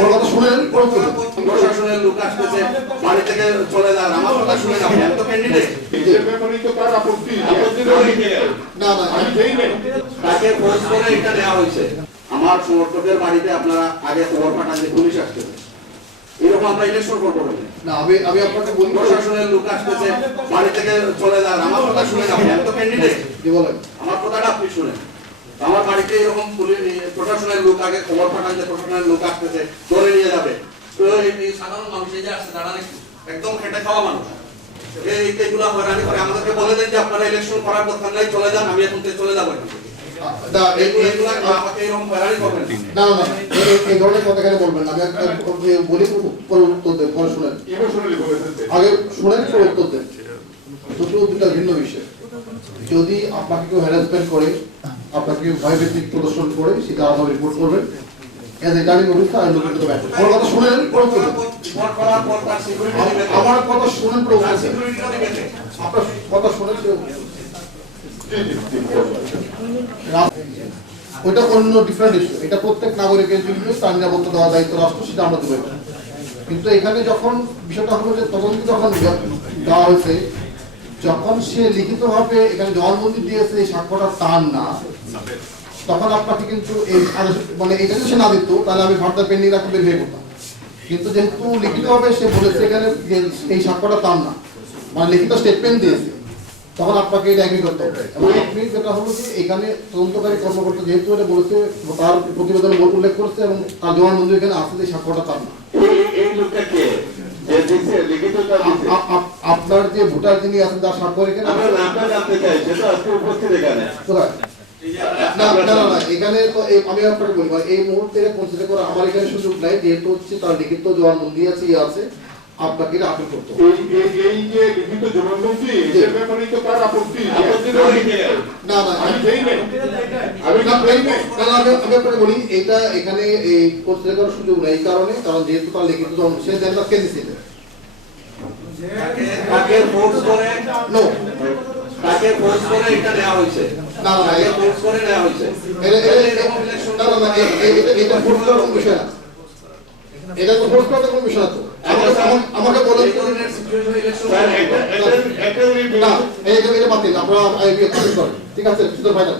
আমার কথা শুনেন। প্রশাসনের লোক আসতেছে বাড়ি থেকে চলে যান আমার কথা শুনে না আমি তো ক্যান্ডিডেট তাকে ফোর্স করে এটা নেওয়া হয়েছে। আমার সমর্থকের বাড়িতে আপনারা আগে খবর পাঠান যে পুলিশ আসতেছে এরকম আমরা ইলেকশন করব না। না আমি আমি আপনাকে বলি প্রশাসনের লোক আসতেছে বাড়ি থেকে চলে যান আমার কথা শুনে না আমি তো ক্যান্ডিডেট যে বলেন। আমার কথাটা আপনি শুনেন। আমার বাড়িতে এরকম পুলিশ প্রশাসনের লোক আগে খবর পাঠান যে প্রশাসনের লোক আসতেছে ধরে নিয়ে যাবে। তো এই সাধারণ মানুষ এই যে আসছে তারা একদম খেটে খাওয়া মানুষ। এইগুলো হয়রানি করে। আমাদেরকে বলে দেন যে আপনারা ইলেকশন করার কথা নাই চলে যান আমি এখন চলে যাব। না এই- এইগুলো এই- এইগুলো আমাকে এরকম হয়রানি করবেন না। না না এই- এই ধরনের কথা এখানে বলবেন না? আমি এক- এক- এক- বলি পরে উত্তর দেন পরে শুনেন। ইমোশনালি বলেছেন যে। আগে শুনেন পরে উত্তর দেন। দুটো দুটা ভিন্ন বিষয়। যদি আপনাকে কেউ হ্যারাসমেন্ট করে আপনাকে ভয়ভীতি প্রদর্শন করে সেটা আলাদা রিপোর্ট করবেন। এজ এ অফিসার কথা শুনেন করার পর তার সিকিউরিটি আমার কথা শুনেন? আপনার কথা শুনেন ওইটা অন্য ডিফারেন্ট ইস্যু এটা প্রত্যেক নাগরিকের জন্য তার নিরাপত্তা দেওয়া দায়িত্ব রাষ্ট্র সেটা আমরা দেবো কিন্তু এখানে যখন বিষয়টা হলো যে তদন্ত যখন দেওয়া হয়েছে যখন সে লিখিতভাবে এখানে জবানবন্দি দিয়েছে এই সাক্ষ্যটা তার না। তখন আপনাকে কিন্তু এই মানে এটা যদি সে না দিত তাহলে আমি ফার্দার পেন্ডিং রাখতে বের হয়ে পড়তাম। কিন্তু যেহেতু লিখিতভাবে সে বলেছে এখানে যে এই সাক্ষ্যটা তার না মানে লিখিত স্টেটমেন্ট দিয়েছে তখন আপনাকে এটা এগ্রি করতে হবে। এবং আপনি যেটা হলো যে এখানে তদন্তকারী কর্মকর্তা যেহেতু এটা বলেছে তার প্রতিবেদনে উল্লেখ করেছে এবং তার জবানবন্দি এখানে আছে যে সাক্ষ্যটা তার না। আপনার যে ভোটার যিনি আছেন তার স্বাক্ষর এখানে? নামটা জানতে চাই সেটা আজকে উপস্থিত এখানে। না না না, না এখানে আমি আপনাকে বলব এই মুহূর্তে কনসিডার করা আমার এখানে সুযোগ নাই যেহেতু হচ্ছে তার লিখিত জবানবন্দি আছে ইয়ে আছে আপনাকে এটা করতে এই এই- এই যে লিখিত জবানবন্দি এর ব্যাপারেই তো তার আপত্তি। আপত্তি না না আমি আমি দেই নাই। আমি না, দেই না, না, আমি আমি আপনাকে বলি এটা এখানে এই কনসিডার করার সুযোগ নেই এই কারণে কারণ যেহেতু তার লিখিত জবান সে দেন কে দিছে তাকে- তাকে ফোর্স করে নো তাকে ফোর্স করে এটা নেওয়া হয়েছে। না, না, তাকে ফোর্স করে নেওয়া হয়েছে। এটা এটা এরকম election না না না এ- এ- এটা এটা ফোর্স করার কোনো বিষয় না। এটা তো ফোর্স করার কোনো বিষয় না আমাকে বলেন। এটা বাতিল আপনারা ঠিক আছে সুতরাং ফাইনাল